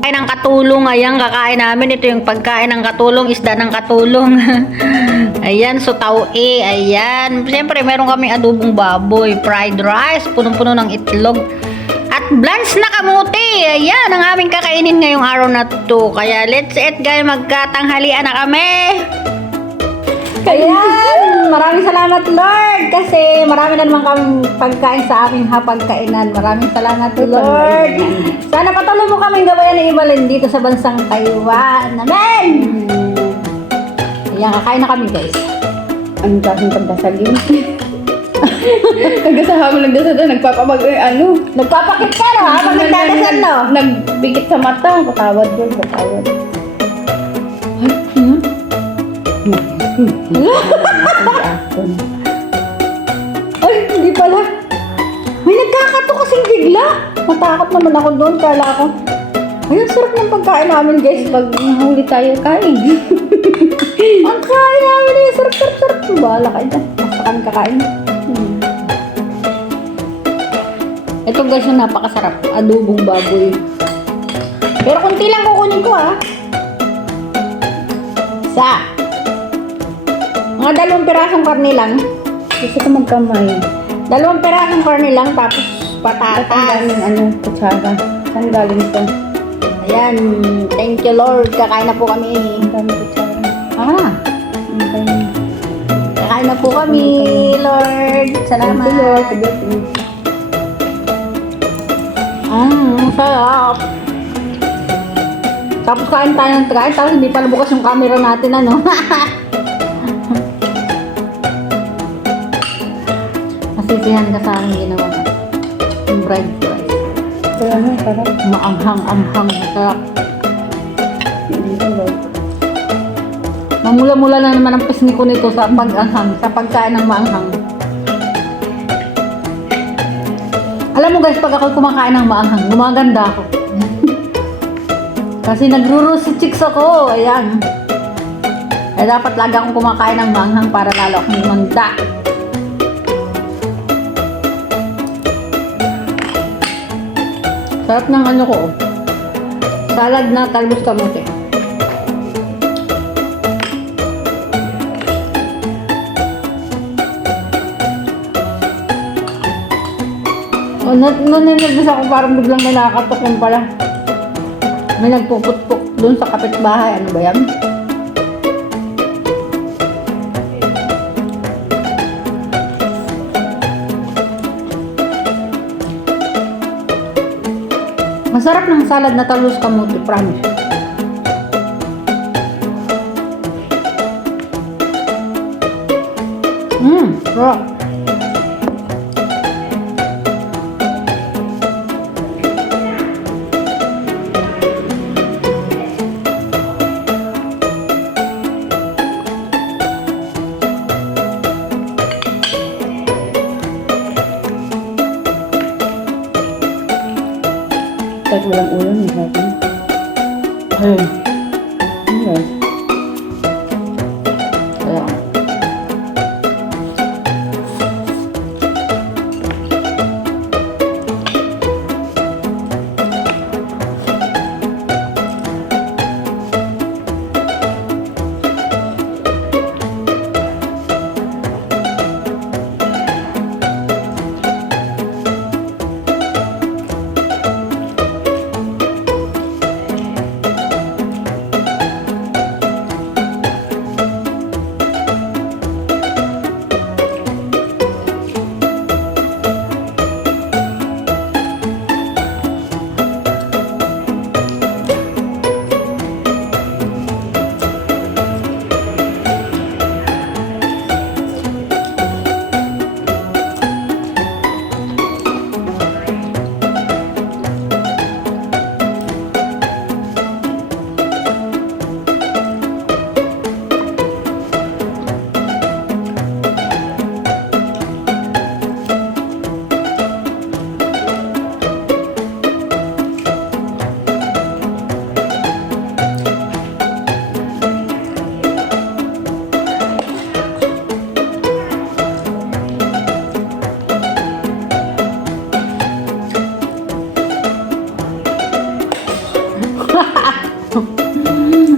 Kain ng katulong, ayan, kakain namin. Ito yung pagkain ng katulong, isda ng katulong. Ayan, so taue, ayan. Siyempre, meron kaming adobong baboy, fried rice, punong-puno ng itlog. At blanch na kamuti, ayan, ang aming kakainin ngayong araw na to. Kaya let's eat guys, magkatanghalian na kami. Ayan, maraming salamat Lord kasi marami na naman kami pagkain sa aming hapagkainan. Maraming salamat Lord. Sana patuloy mo kaming gabayan ni Ibalin dito sa bansang Taiwan. Amen! Ayan, kakain na kami guys. Ang klaseng pagdasal yun. Nagdasal mo, nagpapamag, Nagpapakit ka no, habang nagdadasal no? Nagbikit sa mata, patawad yun, patawad. Ay, hindi pala. May nagkakato kasing bigla. Natakot naman ako doon, kala ko. Ayun, sarap ng pagkain namin guys. Pag nahuli tayo, kain. Ang kain namin eh, sarap. Bahala kayo dyan. Basta kami kakain. Ito guys yung napakasarap. Adobong baboy. Pero konti lang kukunin ko ah. Isa. Mga 2 pirasong karne lang. Gusto ko magkamay. 2 pirasong karne lang tapos Ang patatas. daming kutsara. Saan galing ito? Ayan. Thank you Lord. Kakain na po kami. Ang daming kutsara. Ah. Ang daming. Kakain na po kami Lord. Salamat. Thank you, Lord. Sarap. Tapos kain tayo ng kain, tapos hindi pala bukas yung camera natin, ano? Masisihan ka sa aking ginawa ko. Yung fried rice. Kaya nga, sarap. Maanghang-anghang. Masarap. Dito, Lord. Mamula-mula na naman ang pisngi ko nito sa pag-anghang, sa pagkain ng maanghang. Alam mo guys, pag ako kumakain ng maanghang, gumaganda ako. Kasi nagro-rosy chicks ako, ayan. Kaya dapat lagi akong kumakain ng maanghang para lalo akong gumanda. Sarap ng ano ko, salad na talbos kamote. Oh, naninigas ako parang biglang may nakakatok yun pala. May nagpuputpuk dun sa kapitbahay. Ano ba yan? Masarap ng salad na talbos kamote, promise. Sarap. Kahit walang ulam, masarap yun. Ayun. Ayun. Kaya.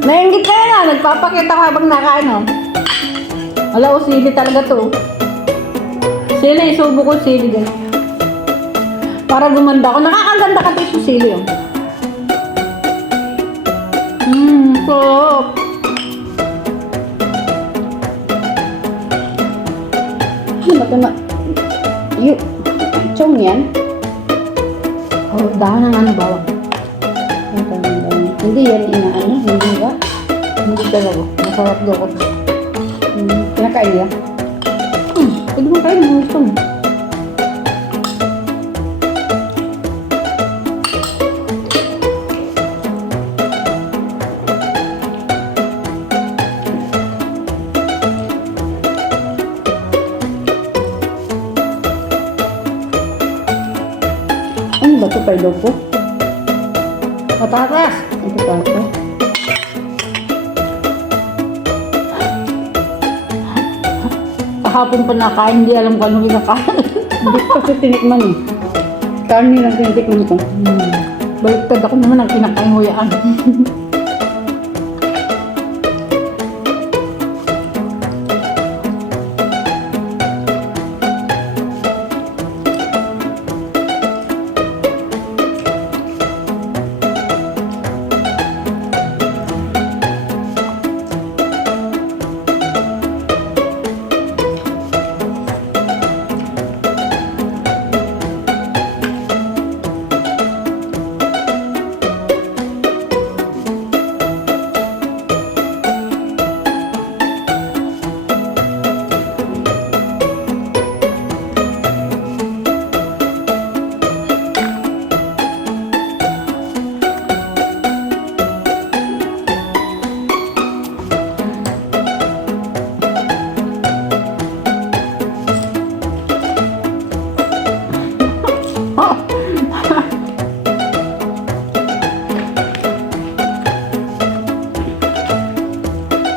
Nainggit ka na, nagpapakita ko habang nakain, oh. Ala, oh, sili talaga to. Sili, isubo ko sili, guys. Para gumanda ako. Nakakaganda ka to yung sili, oh. Sarap. Ano ba ito na? Chong yan? Oh, dahon ng ano, bawang. Hindi yan inaano, hindi ba? Hindi talaga. Masarap daw ko. Kinakain niya? Pwede mo kayo, mo gusto mo. Ano ba ito? Pailopo? Patatas. Ito pa ito? Kahapon pa nakain, hindi alam kung anong kinakain. Hindi ko kasi tinikman eh. Karni lang tinitikman ko. Baliktad ako naman ang kinakain huyaan.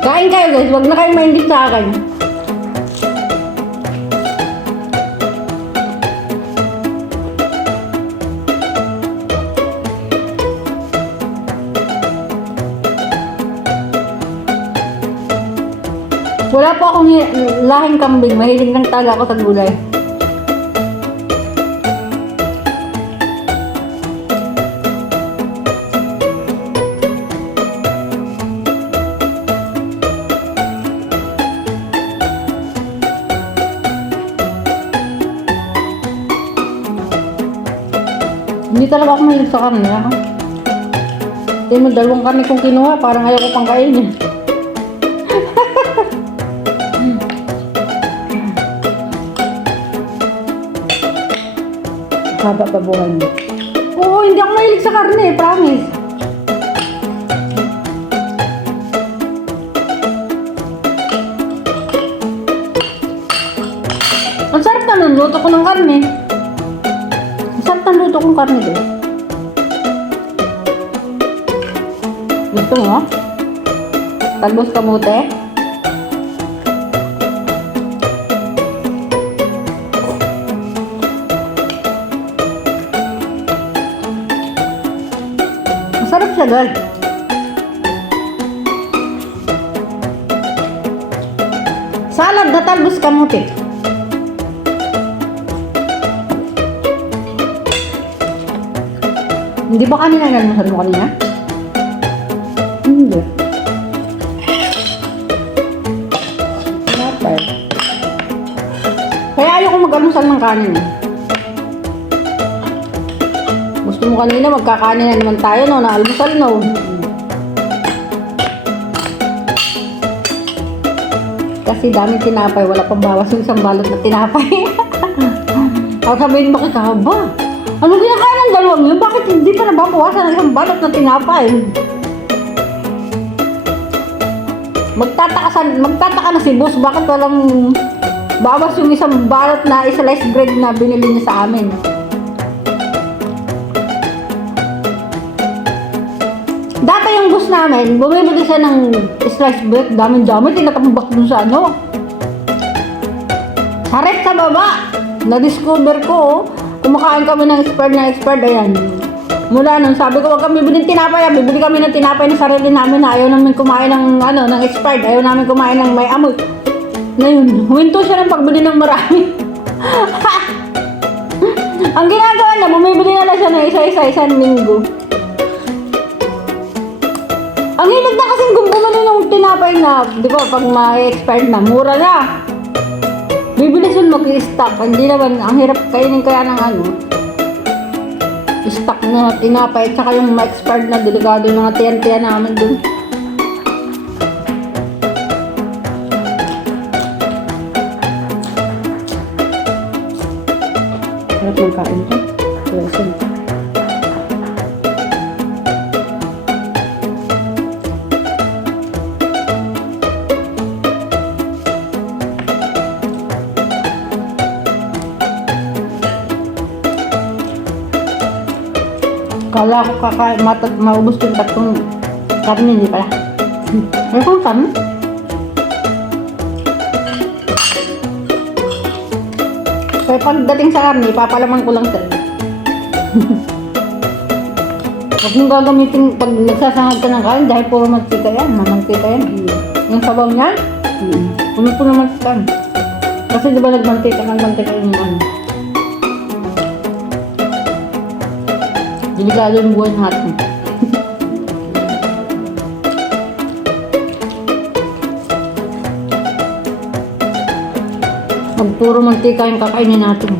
Kain kayo guys, wag na kayo maingit sa akin. Wala po akong lahing kambing, mahilig lang talaga ako sa gulay. Hindi talaga ako mahilig sa karne, ha? Hindi mo, dalawang karne kong kinuha, parang ayaw ko pang kainin. Haba pa buhay mo. Oo, hindi ako mahilig sa karne, promise. Ang sarap na nun, luto ko ng karne. Ang sarap na luto kong karne doon. Gusto mo? Talbos kamote? Masarap siya, girl. Salad na talbos kamote. Hindi ba kanina nalmusal mo kanina? Hindi. Lapay. Kaya ayoko mag-almusal ng kanin. Gusto mo kanina, magkakanin na naman tayo, no? Na-almusal, no? Kasi daming tinapay, wala pang bawas yung isang balot na tinapay. Ako sabihin mo kita, ba? Ano kinakain ng dalawang yun? Bakit hindi pa nababawasan ang isang balot na tinapay? Magtataka na si boss, bakit walang bawas yung isang balot na slice bread na binili niya sa amin. Dati yung boss namin, bumibili siya ng slice bread, dami-dami, tinatambak dun sa ano. Saret sa baba, na-discover ko, kumakain kami ng expired, ayan. Mula nun, sabi ko, wag kami bibili ng tinapay. Bibili kami ng tinapay na sarili namin na ayaw namin kumain ng, ng expired. Ayaw namin kumain ng may amoy. Ngayon, huminto siya ng pagbili ng marami. Ang ginagawa niya, bumibili na lang siya ng isa-isa, isang linggo. Ang hilig na kasing bumili ng tinapay na, di ba, pag ma-expired na, mura na. Bibili siya mag-i-stock. Hindi naman, ang hirap kainin kaya ng stock na tinapay. Tsaka yung ma-expired na, delikado yung mga tiyan-tiyan namin dun. Sarap ng kain ko. Present. Kala ko maubos yung tatlong karne, hindi pala. Ay, kung karne? Kaya pagdating sa karne, papalaman ko lang talaga. Huwag mong gagamitin pag nagsasangag ka ng kain dahil puro mantika yan. Mamantika yan. Yung sabaw niyan, puno po ng mantika. Kasi di ba nagmantika yung delikado yung buhay natin. Pag puro mantika yung kakainin natin.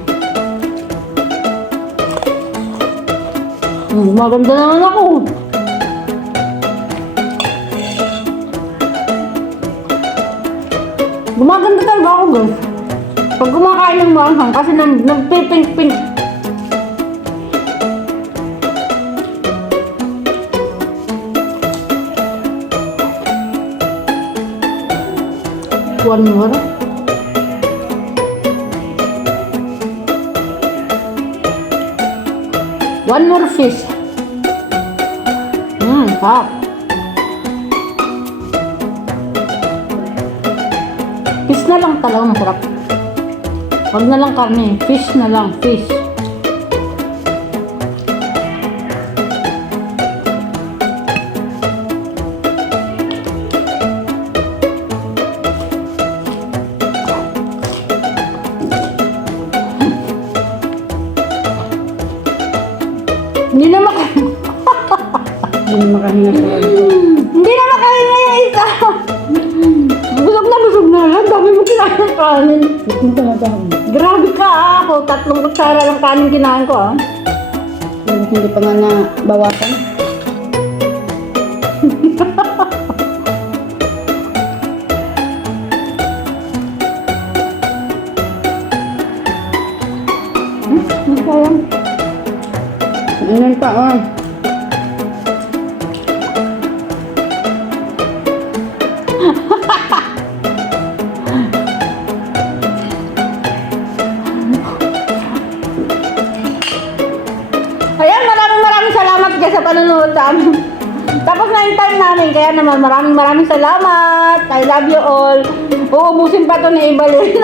Maganda naman ako. Gumaganda talaga ako, guys. Pag kumakain ng maanghang, kasi nagpipink-pink. One more. One more fish. Sarap. Fish na lang talaga masarap. Huwag na lang karne. Fish na lang. Fish. Hindi na Hindi na makahinga sa loob. Hindi na makahinga yung isa. Busog na lang. Dami mo kinain ng kanin. Ito na dahon. Grabe ka ako. 3 kutsara ng kanin kinain ko Hindi pa nga nabawasan. Sayang. Ano pa, oh. Ayan, maraming salamat guys sa panonood sa amin. Tapos na yung time namin, kaya naman maraming salamat. I love you all. Uubusin pa to ni Evelyn.